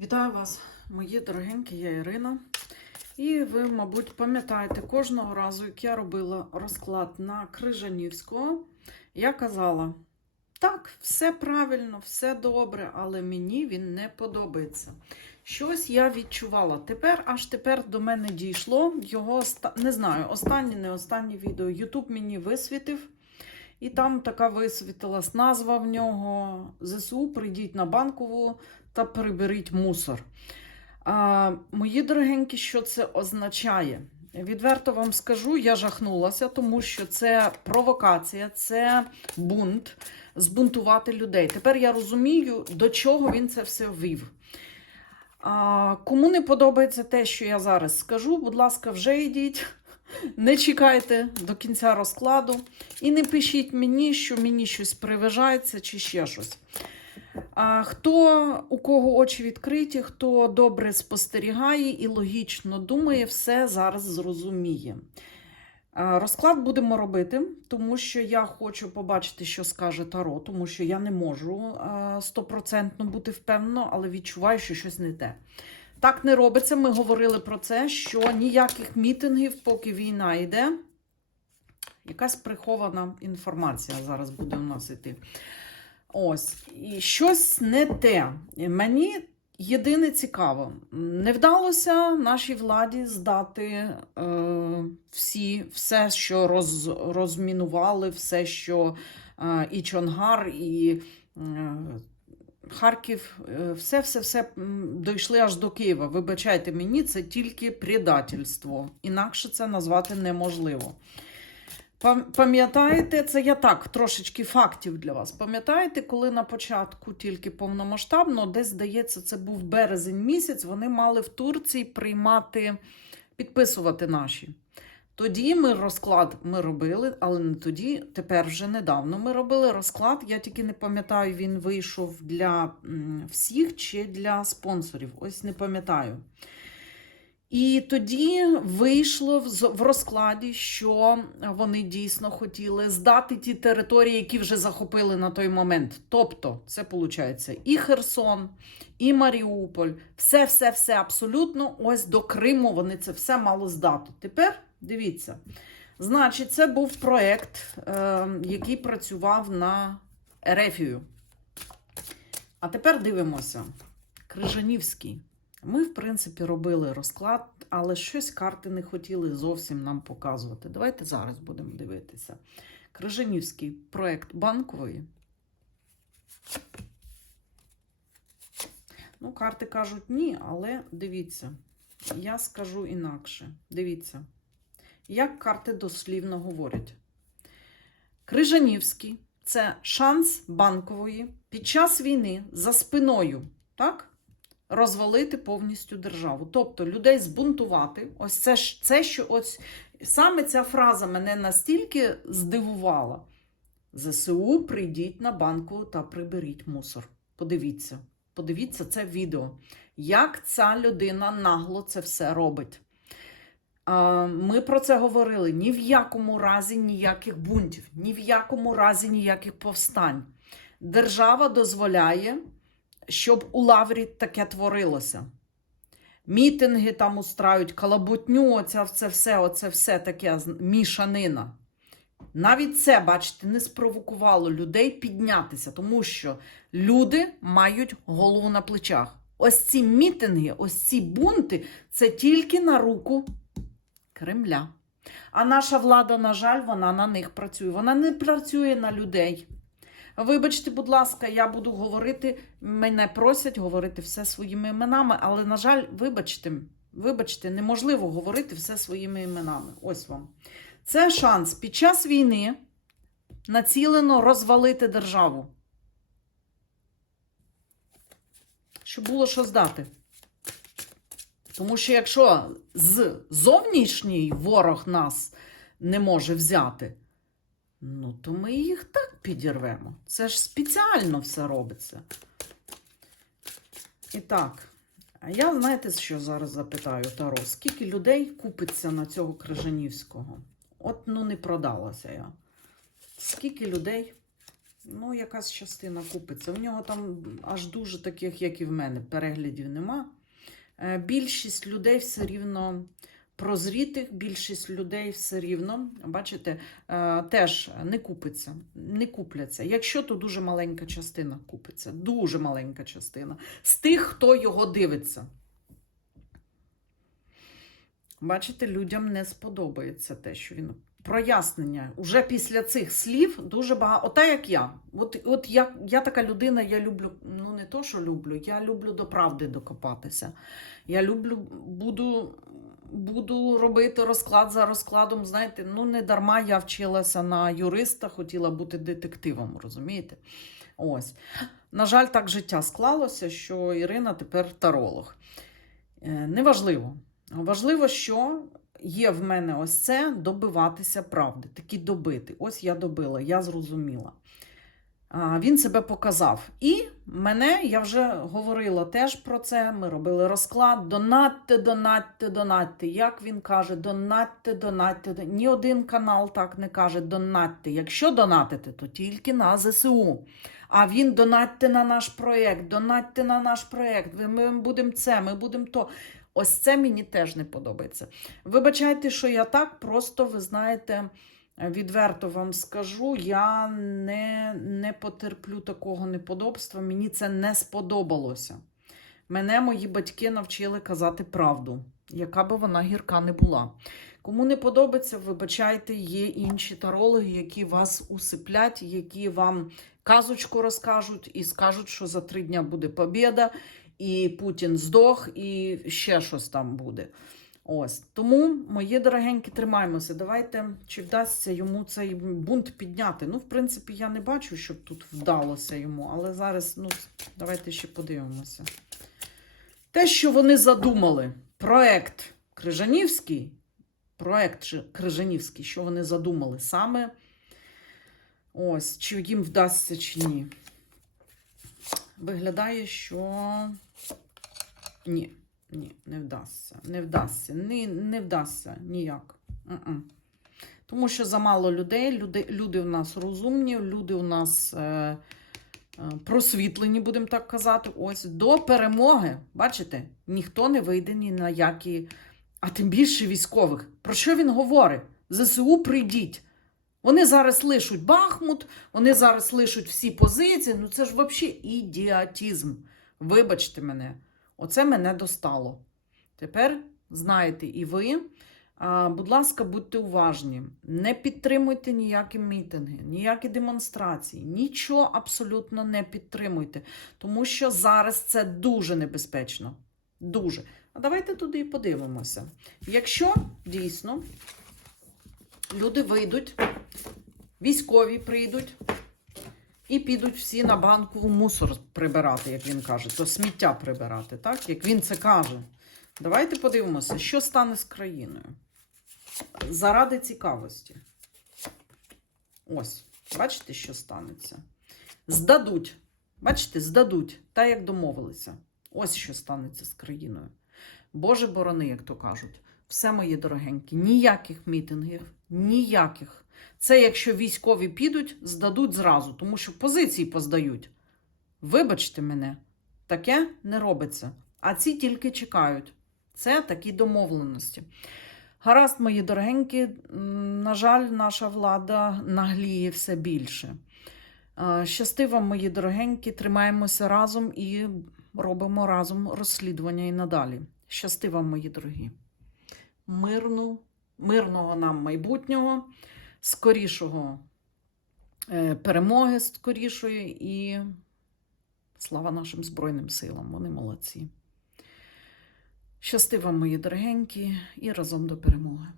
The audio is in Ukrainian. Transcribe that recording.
Вітаю вас, мої дорогенькі, я Ірина. І ви, мабуть, пам'ятаєте, кожного разу, як я робила розклад на Крижанівського, я казала: так, все правильно, все добре, але мені він не подобається. Щось я відчувала. Тепер, аж тепер до мене дійшло його не знаю, останнє, не останнє відео. Ютуб мені висвітив. І там така висвітилась назва в нього ЗСУ. Прийдіть на банкову та приберіть мусор. А, мої дорогенькі, що це означає? Відверто вам скажу, я жахнулася, тому що це провокація, це бунт, збунтувати людей. Тепер я розумію, до чого він це все ввів. А, кому не подобається те, що я зараз скажу, будь ласка, вже йдіть. Не чекайте до кінця розкладу і не пишіть мені, що мені щось привижається чи ще щось. Хто у кого очі відкриті, хто добре спостерігає і логічно думає, все зараз зрозуміє. Розклад будемо робити, тому що я хочу побачити, що скаже Таро, тому що я не можу стопроцентно бути впевнена, але відчуваю, що щось не те. Так не робиться. Ми говорили про це, що ніяких мітингів, поки війна йде. Якась прихована інформація зараз буде у нас іти. Ось, і щось не те. Мені єдине цікаво, не вдалося нашій владі здати е, всі, все, що роз, розмінували, все, що е, і Чонгар, і е, Харків, е, все, все, все дійшли аж до Києва. Вибачайте мені, це тільки предательство. Інакше це назвати неможливо. Пам- Пам'ятаєте, це я так трошечки фактів для вас. Пам'ятаєте, коли на початку тільки повномасштабно, десь здається, це був березень місяць, вони мали в Турції приймати, підписувати наші. Тоді ми розклад ми робили, але не тоді, тепер вже недавно ми робили розклад. Я тільки не пам'ятаю, він вийшов для всіх чи для спонсорів. Ось не пам'ятаю. І тоді вийшло в розкладі, що вони дійсно хотіли здати ті території, які вже захопили на той момент. Тобто, це виходить і Херсон, і Маріуполь, все, все, все абсолютно. Ось до Криму вони це все мало здати. Тепер дивіться. Значить, це був проєкт, е, який працював на Ерефію. А тепер дивимося. Крижанівський. Ми, в принципі, робили розклад, але щось карти не хотіли зовсім нам показувати. Давайте зараз будемо дивитися. Крижанівський проєкт банкової. Ну, карти кажуть ні, але дивіться, я скажу інакше. Дивіться, як карти дослівно говорять. Крижанівський це шанс банкової під час війни за спиною, так? Розвалити повністю державу. Тобто людей збунтувати. Ось це ж це, що ось саме ця фраза мене настільки здивувала. ЗСУ прийдіть на банку та приберіть мусор. Подивіться, подивіться це відео. Як ця людина нагло це все робить. Ми про це говорили. Ні в якому разі ніяких бунтів, ні в якому разі ніяких повстань. Держава дозволяє щоб у лаврі таке творилося. Мітинги там устраюють, калабутню, оце це все, оце все таке мішанина. Навіть це, бачите, не спровокувало людей піднятися, тому що люди мають голову на плечах. Ось ці мітинги, ось ці бунти це тільки на руку Кремля. А наша влада, на жаль, вона на них працює. Вона не працює на людей. Вибачте, будь ласка, я буду говорити, мене просять говорити все своїми іменами, але, на жаль, вибачте, вибачте, неможливо говорити все своїми іменами. Ось вам. Це шанс під час війни націлено розвалити державу. Щоб було що здати. Тому що якщо з зовнішній ворог нас не може взяти, Ну, то ми їх так підірвемо. Це ж спеціально все робиться. І так, я знаєте, що зараз запитаю Таро? Скільки людей купиться на цього Крижанівського? От ну не продалася я. Скільки людей Ну, якась частина купиться. У нього там аж дуже таких, як і в мене, переглядів нема. Е, Більшість людей все рівно прозрітих, більшість людей все рівно, бачите, е, теж не купиться, не купляться. Якщо то дуже маленька частина купиться, дуже маленька частина з тих, хто його дивиться. Бачите, людям не сподобається те, що він прояснення. Уже після цих слів дуже багато. Ота як я. От, от я, я така людина, я люблю, ну не то, що люблю, я люблю до правди докопатися. Я люблю, буду, буду робити розклад за розкладом. Знаєте, ну не дарма я вчилася на юриста, хотіла бути детективом, розумієте? Ось. На жаль, так життя склалося, що Ірина тепер таролог. Е, Неважливо. Важливо, що є в мене ось це добиватися правди, такі добити. Ось я добила, я зрозуміла. Він себе показав. І мене, я вже говорила теж про це. Ми робили розклад. Донатьте, донатьте, донатьте. Як він каже, донатьте, донатьте. Ні один канал так не каже донатьте. Якщо донатите, то тільки на ЗСУ. А він донатьте на наш проєкт, донатьте на наш проєкт. Ми будемо це, ми будемо то. Ось це мені теж не подобається. Вибачайте, що я так, просто ви знаєте, відверто вам скажу, я не, не потерплю такого неподобства. Мені це не сподобалося. Мене мої батьки навчили казати правду, яка би вона гірка не була. Кому не подобається, вибачайте, є інші тарологи, які вас усиплять, які вам казочку розкажуть і скажуть, що за три дня буде побіда, і Путін здох, і ще щось там буде. Ось тому, мої дорогенькі, тримаємося. Давайте чи вдасться йому цей бунт підняти. Ну, в принципі, я не бачу, щоб тут вдалося йому, але зараз, ну, давайте ще подивимося. Те, що вони задумали, проект Крижанівський, проект Крижанівський, що вони задумали саме. Ось, чи їм вдасться, чи ні. Виглядає, що ні, ні, не вдасться. Не вдасться. Ні, не вдасться ніяк. М-м. Тому що замало людей. Люди, люди у нас розумні, люди у нас е, е, просвітлені, будемо так казати. Ось до перемоги, бачите, ніхто не вийде ні на які, а тим більше військових. Про що він говорить? ЗСУ прийдіть. Вони зараз лишуть Бахмут, вони зараз лишуть всі позиції. Ну це ж взагалі ідіотізм. Вибачте мене, оце мене достало. Тепер знаєте і ви. Будь ласка, будьте уважні. Не підтримуйте ніякі мітинги, ніякі демонстрації. Нічого абсолютно не підтримуйте, тому що зараз це дуже небезпечно. Дуже. А давайте туди і подивимося. Якщо дійсно люди вийдуть, військові прийдуть і підуть всі на банку мусор прибирати, як він каже, то сміття прибирати, так? Як він це каже. Давайте подивимося, що стане з країною. Заради цікавості. Ось, бачите, що станеться? Здадуть. Бачите, здадуть, так як домовилися. Ось що станеться з країною. Боже борони, як то кажуть. Все, мої дорогенькі, ніяких мітингів, ніяких. Це якщо військові підуть, здадуть зразу, тому що позиції поздають. Вибачте мене, таке не робиться. А ці тільки чекають. Це такі домовленості. Гаразд, мої дорогенькі, на жаль, наша влада нагліє все більше. Е, Щасти вам, мої дорогенькі, тримаємося разом і робимо разом розслідування і надалі. Щасти вам, мої дорогі. Мирну, мирного нам майбутнього, скорішого е, перемоги, скорішої і слава нашим Збройним силам. Вони молодці. Щасти вам, мої дорогенькі, і разом до перемоги.